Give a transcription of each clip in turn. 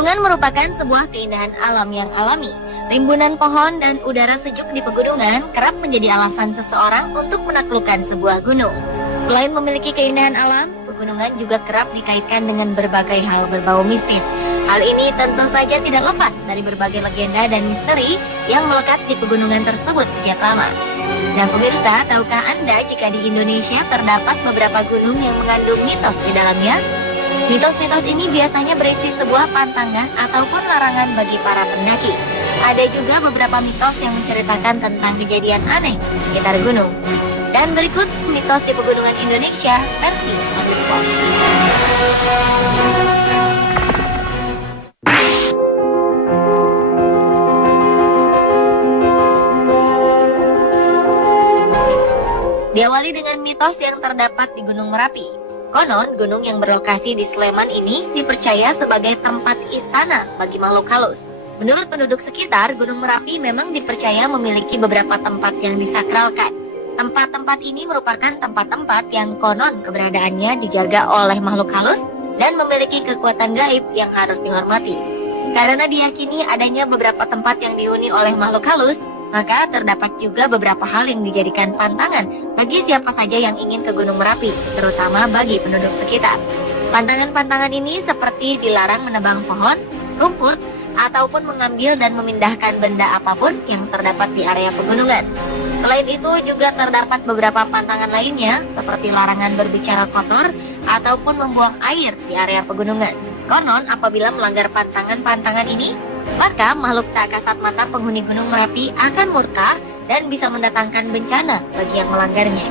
Pegunungan merupakan sebuah keindahan alam yang alami. Rimbunan pohon dan udara sejuk di pegunungan kerap menjadi alasan seseorang untuk menaklukkan sebuah gunung. Selain memiliki keindahan alam, pegunungan juga kerap dikaitkan dengan berbagai hal berbau mistis. Hal ini tentu saja tidak lepas dari berbagai legenda dan misteri yang melekat di pegunungan tersebut sejak lama. Dan pemirsa, tahukah Anda jika di Indonesia terdapat beberapa gunung yang mengandung mitos di dalamnya? Mitos-mitos ini biasanya berisi sebuah pantangan ataupun larangan bagi para pendaki. Ada juga beberapa mitos yang menceritakan tentang kejadian aneh di sekitar gunung. Dan berikut mitos di pegunungan Indonesia versi On The Spot. Diawali dengan mitos yang terdapat di Gunung Merapi. Konon, gunung yang berlokasi di Sleman ini dipercaya sebagai tempat istana bagi makhluk halus. Menurut penduduk sekitar, Gunung Merapi memang dipercaya memiliki beberapa tempat yang disakralkan. Tempat-tempat ini merupakan tempat-tempat yang konon keberadaannya dijaga oleh makhluk halus dan memiliki kekuatan gaib yang harus dihormati. Karena diyakini adanya beberapa tempat yang dihuni oleh makhluk halus, maka terdapat juga beberapa hal yang dijadikan pantangan bagi siapa saja yang ingin ke Gunung Merapi, terutama bagi penduduk sekitar. Pantangan-pantangan ini seperti dilarang menebang pohon, rumput, ataupun mengambil dan memindahkan benda apapun yang terdapat di area pegunungan. Selain itu juga terdapat beberapa pantangan lainnya seperti larangan berbicara kotor ataupun membuang air di area pegunungan. Konon apabila melanggar pantangan-pantangan ini, maka makhluk tak kasat mata penghuni Gunung Merapi akan murka dan bisa mendatangkan bencana bagi yang melanggarnya.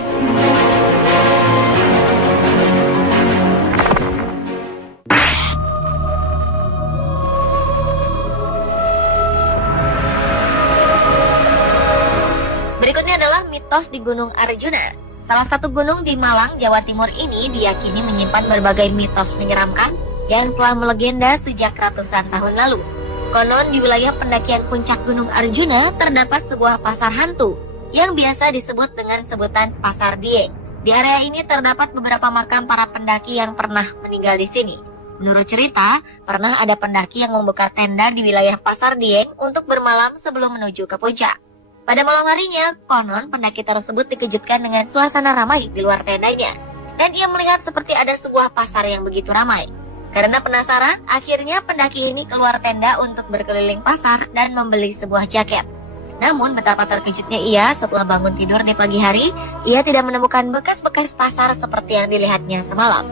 Berikutnya adalah mitos di Gunung Arjuna. Salah satu gunung di Malang, Jawa Timur ini diyakini menyimpan berbagai mitos menyeramkan yang telah melegenda sejak ratusan tahun lalu. Konon di wilayah pendakian puncak Gunung Arjuna terdapat sebuah pasar hantu yang biasa disebut dengan sebutan Pasar Dieng. Di area ini terdapat beberapa makam para pendaki yang pernah meninggal di sini. Menurut cerita, pernah ada pendaki yang membuka tenda di wilayah Pasar Dieng untuk bermalam sebelum menuju ke puncak. Pada malam harinya, konon pendaki tersebut dikejutkan dengan suasana ramai di luar tendanya. Dan ia melihat seperti ada sebuah pasar yang begitu ramai. Karena penasaran, akhirnya pendaki ini keluar tenda untuk berkeliling pasar dan membeli sebuah jaket. Namun betapa terkejutnya ia setelah bangun tidur di pagi hari, ia tidak menemukan bekas-bekas pasar seperti yang dilihatnya semalam.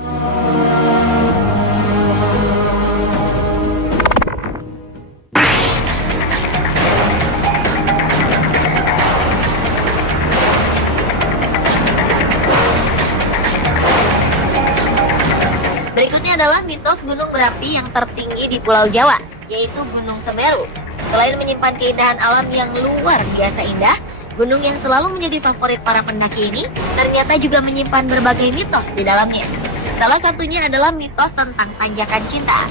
Berikutnya adalah mitos gunung berapi yang tertinggi di Pulau Jawa, yaitu Gunung Semeru. Selain menyimpan keindahan alam yang luar biasa indah, gunung yang selalu menjadi favorit para pendaki ini ternyata juga menyimpan berbagai mitos di dalamnya. Salah satunya adalah mitos tentang Tanjakan Cinta.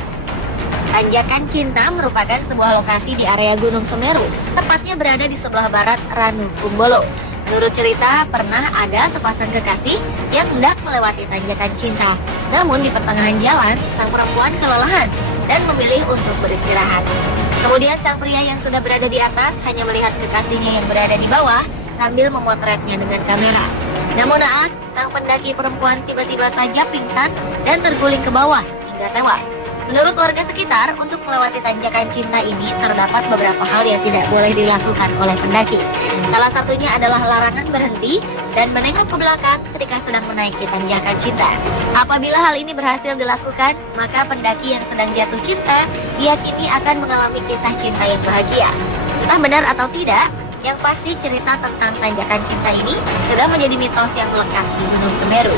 Tanjakan Cinta merupakan sebuah lokasi di area Gunung Semeru, tepatnya berada di sebelah barat Ranu Kumbolo. Menurut cerita, pernah ada sepasang kekasih yang hendak melewati Tanjakan Cinta. Namun di pertengahan jalan, sang perempuan kelelahan dan memilih untuk beristirahat. Kemudian sang pria yang sudah berada di atas hanya melihat kekasihnya yang berada di bawah sambil memotretnya dengan kamera. Namun naas, sang pendaki perempuan tiba-tiba saja pingsan dan terguling ke bawah hingga tewas. Menurut warga sekitar, untuk melewati Tanjakan Cinta ini terdapat beberapa hal yang tidak boleh dilakukan oleh pendaki. Salah satunya adalah larangan berhenti dan menengok ke belakang ketika sedang menaiki Tanjakan Cinta. Apabila hal ini berhasil dilakukan, maka pendaki yang sedang jatuh cinta diyakini akan mengalami kisah cinta yang bahagia. Entah benar atau tidak, yang pasti cerita tentang Tanjakan Cinta ini sudah menjadi mitos yang melekat di Gunung Semeru.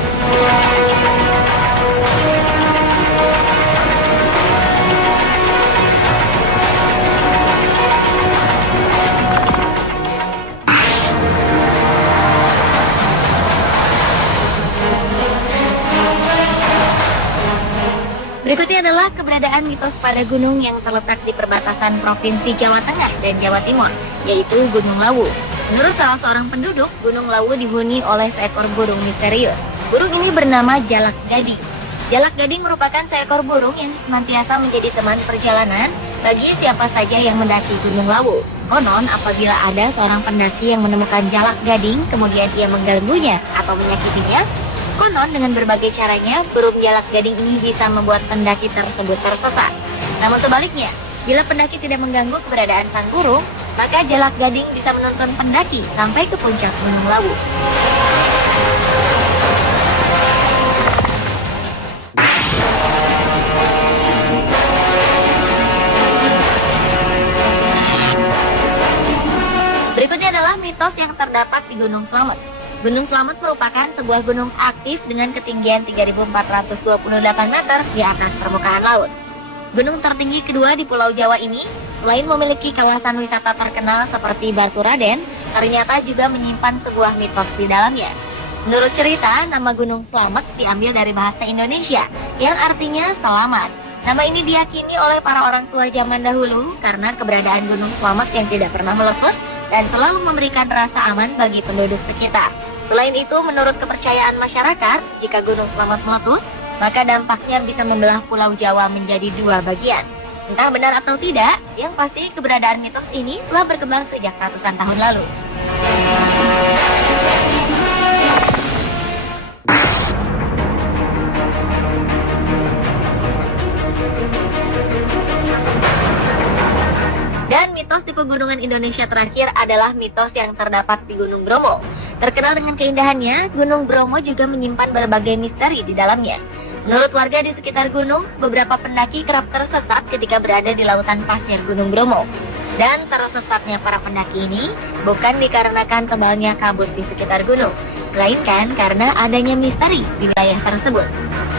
Berikutnya adalah keberadaan mitos pada gunung yang terletak di perbatasan Provinsi Jawa Tengah dan Jawa Timur, yaitu Gunung Lawu. Menurut salah seorang penduduk, Gunung Lawu dihuni oleh seekor burung misterius. Burung ini bernama Jalak Gading. Jalak Gading merupakan seekor burung yang senantiasa menjadi teman perjalanan bagi siapa saja yang mendaki Gunung Lawu. Konon, apabila ada seorang pendaki yang menemukan jalak gading, kemudian ia mengganggunya atau menyakitinya, konon dengan berbagai caranya, burung jalak gading ini bisa membuat pendaki tersebut tersesat. Namun sebaliknya, bila pendaki tidak mengganggu keberadaan sang burung, maka jalak gading bisa menuntun pendaki sampai ke puncak Gunung Lawu. Berikutnya adalah mitos yang terdapat di Gunung Slamet. Gunung Slamet merupakan sebuah gunung aktif dengan ketinggian 3.428 meter di atas permukaan laut. Gunung tertinggi kedua di Pulau Jawa ini, selain memiliki kawasan wisata terkenal seperti Batu Raden, ternyata juga menyimpan sebuah mitos di dalamnya. Menurut cerita, nama Gunung Slamet diambil dari bahasa Indonesia, yang artinya selamat. Nama ini diyakini oleh para orang tua zaman dahulu karena keberadaan Gunung Slamet yang tidak pernah meletus dan selalu memberikan rasa aman bagi penduduk sekitar. Selain itu, menurut kepercayaan masyarakat, jika Gunung Slamet meletus, maka dampaknya bisa membelah Pulau Jawa menjadi dua bagian. Entah benar atau tidak, yang pasti keberadaan mitos ini telah berkembang sejak ratusan tahun lalu. Dan mitos di pegunungan Indonesia terakhir adalah mitos yang terdapat di Gunung Bromo. Terkenal dengan keindahannya, Gunung Bromo juga menyimpan berbagai misteri di dalamnya. Menurut warga di sekitar gunung, beberapa pendaki kerap tersesat ketika berada di lautan pasir Gunung Bromo. Dan tersesatnya para pendaki ini bukan dikarenakan tebalnya kabut di sekitar gunung, melainkan karena adanya misteri di wilayah tersebut.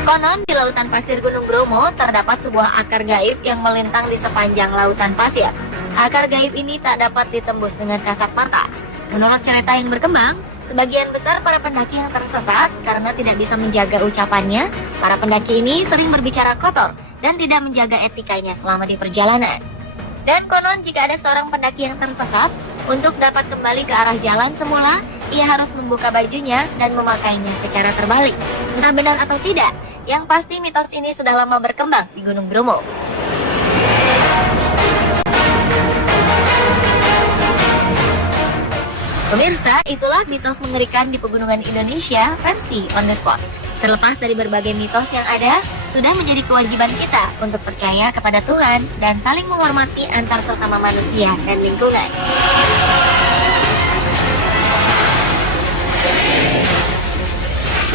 Konon di lautan pasir Gunung Bromo terdapat sebuah akar gaib yang melintang di sepanjang lautan pasir. Akar gaib ini tak dapat ditembus dengan kasat mata. Menurut cerita yang berkembang, sebagian besar para pendaki yang tersesat karena tidak bisa menjaga ucapannya. Para pendaki ini sering berbicara kotor dan tidak menjaga etikanya selama di perjalanan. Dan konon jika ada seorang pendaki yang tersesat, untuk dapat kembali ke arah jalan semula, ia harus membuka bajunya dan memakainya secara terbalik. Entah benar atau tidak, yang pasti mitos ini sudah lama berkembang di Gunung Bromo. Pemirsa, itulah mitos mengerikan di pegunungan Indonesia versi On The Spot. Terlepas dari berbagai mitos yang ada, sudah menjadi kewajiban kita untuk percaya kepada Tuhan dan saling menghormati antar sesama manusia dan lingkungan.